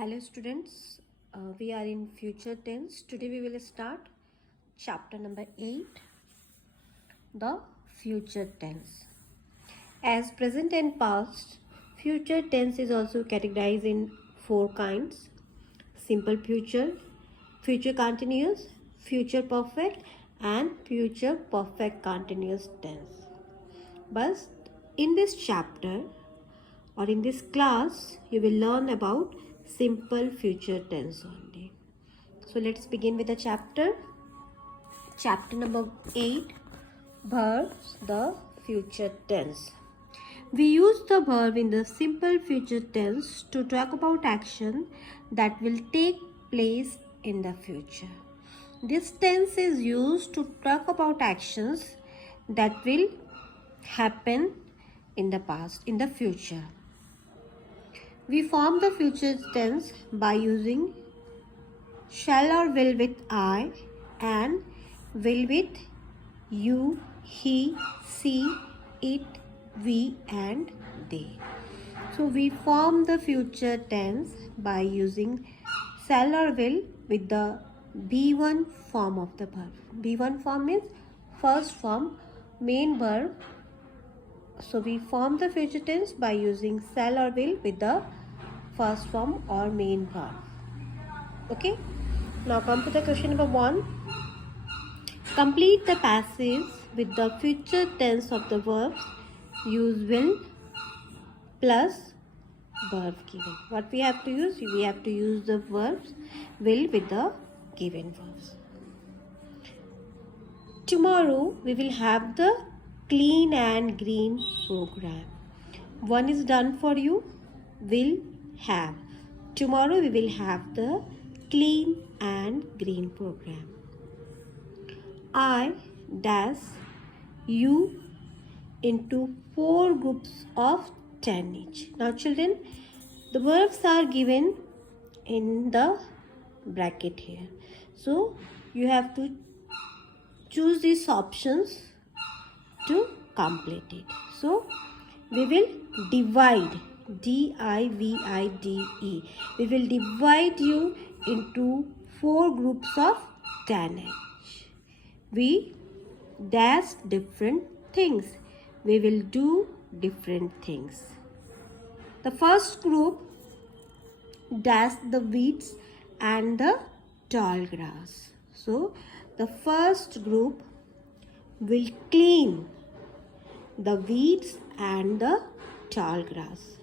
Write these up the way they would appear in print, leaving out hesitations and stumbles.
Hello students, we are in future tense. Today we will start chapter number 8, the future tense. As present and past, future tense is also categorized in four kinds: simple future, future continuous, future perfect and future perfect continuous tense. But in this chapter or in this class, you will learn about simple future tense only. So let's begin with the chapter. Chapter number 8, verbs, the future tense. We use the verb in the simple future tense to talk about action that will take place in the future. This tense is used to talk about actions that will happen in the past, in the future. We form the future tense by using shall or will with I and will with you, he, she, it, we and they. So we form the future tense by using shall or will with the B1 form of the verb. B1 form means first form, main verb. So we form the future tense by using shall or will with the first form or main verb. Okay, now come to the question number 1. Complete the passage with the future tense of the verbs. Use will plus verb given. What we have to use? We have to use the verbs will with the given verbs. Tomorrow we will have the clean and green program. One is done for you. Will have. Tomorrow we will have the clean and green program. I dash you into 4 groups of 10 each. Now children, the verbs are given in the bracket here. So you have to choose these options to complete it. So we will divide, D-I-V-I-D-E. We will divide you into 4 groups of 10 each. We dash different things. We will do different things. The first group dash the weeds and the tall grass. So the first group will clean the weeds and the tall grass.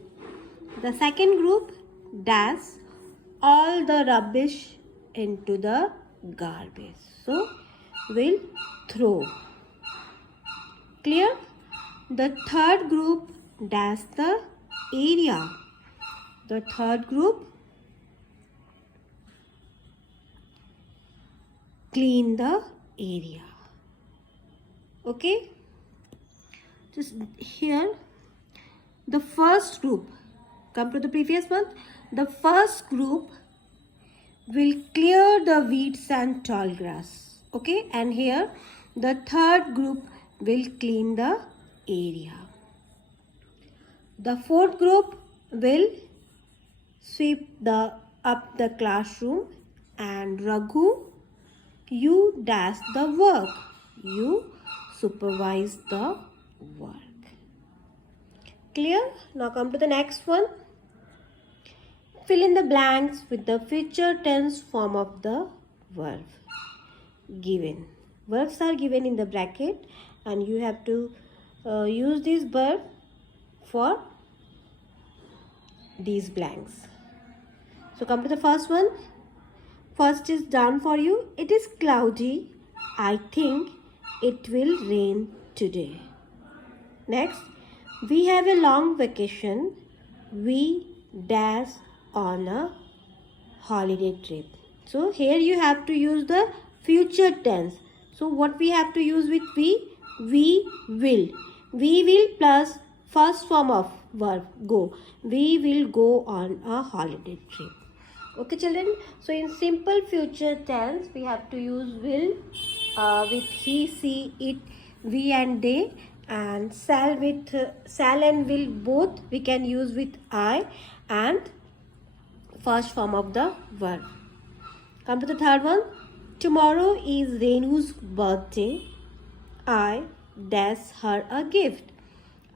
The second group dash all the rubbish into the garbage. So will throw. Clear? The third group dash the area. The third group clean the area. Okay? Just here, the first group, come to the previous one. The first group will clear the weeds and tall grass. Okay? And here, the third group will clean the area. The fourth group will sweep up the classroom, and Raghu, you dash the work. You supervise the work. Clear? Now come to the next one. Fill in the blanks with the future tense form of the verb given. Verbs are given in the bracket and you have to use this verb for these blanks. So come to the first one. First is done for you. It is cloudy. I think it will rain today. Next, we have a long vacation. We dash on a holiday trip. So here you have to use the future tense. So what we have to use with we will. We will plus first form of verb go. We will go on a holiday trip. Okay children, so in simple future tense we have to use will with he, she, it, we and they, and shall and will both we can use with I, and first form of the verb. Come to the third one. Tomorrow is Renu's birthday. I dash her a gift.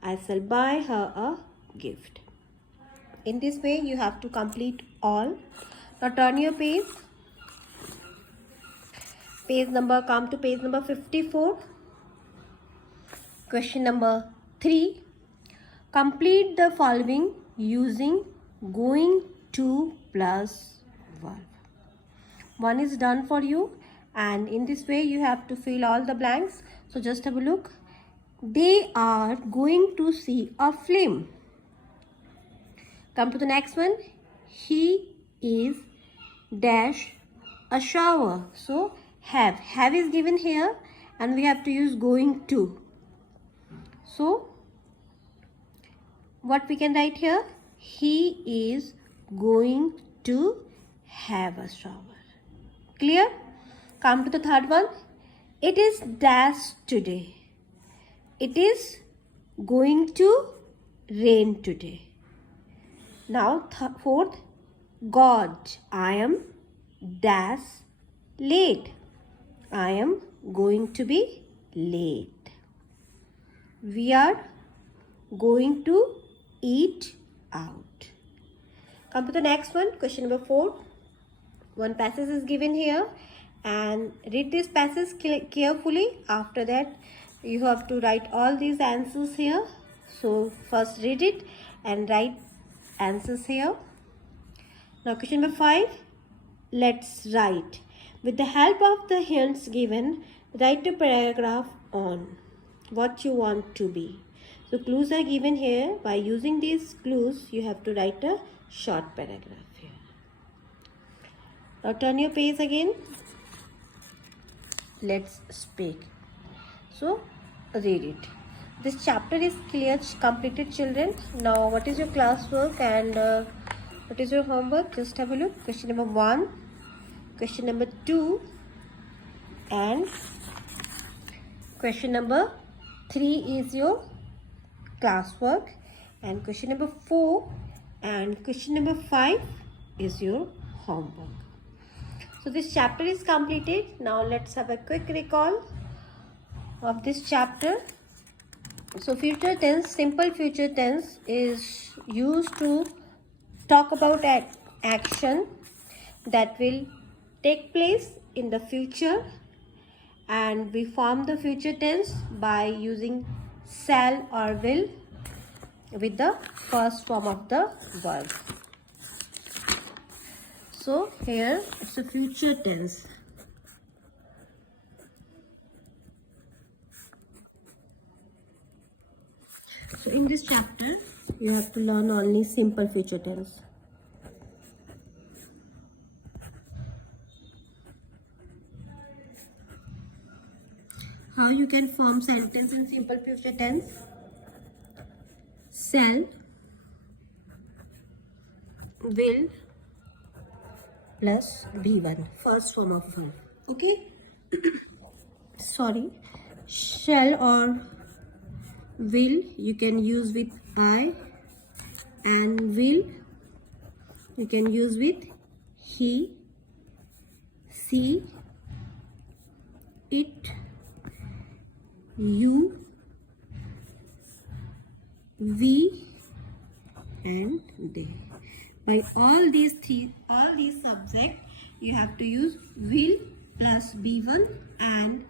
I shall buy her a gift. In this way, you have to complete all. Now turn your page. Come to page number 54. Question number 3. Complete the following using going to plus verb. One is done for you, and in this way you have to fill all the blanks. So just have a look. They are going to see a film. Come to the next one. He is dash a shower. So have is given here, and we have to use going to. So what we can write here? He is going to have a shower. Clear? Come to the third one. It is dash today. It is going to rain today. Now fourth. God, I am dash late. I am going to be late. We are going to eat out. Come to the next one. Question number 4. One passage is given here, and read this passage carefully. After that, you have to write all these answers here. So first read it and write answers here. Now question number 5. Let's write. With the help of the hints given, write a paragraph on what you want to be. So clues are given here. By using these clues, you have to write a short paragraph here. Now turn your page again. Let's speak. So read it. This chapter is clear, completed, children. Now what is your classwork and what is your homework? Just have a look. Question number 1, question number 2, and question number 3 is your classwork, and question number 4 and question number 5 is your homework. So this chapter is completed. Now let's have a quick recall of this chapter. So future tense, simple future tense is used to talk about action that will take place in the future, and we form the future tense by using shall or will with the first form of the verb. So here it's a future tense. So in this chapter, you have to learn only simple future tense. How you can form sentence in simple future tense? Shall, will plus V1, first form of verb. Okay? Sorry. Shall or will you can use with I, and will you can use with he, she, it, you, we, and they. By all these subjects, you have to use will plus B1, and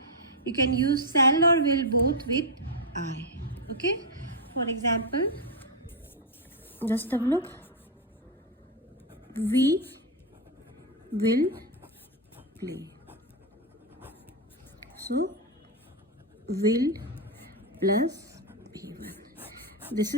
you can use shall or will both with I. Okay? For example, just have a look. We will play. So will plus B1. This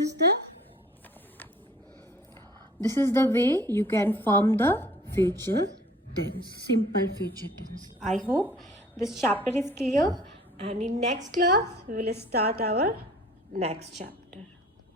is the way you can form the future tense, simple future tense. I hope this chapter is clear, and in next class we will start our next chapter.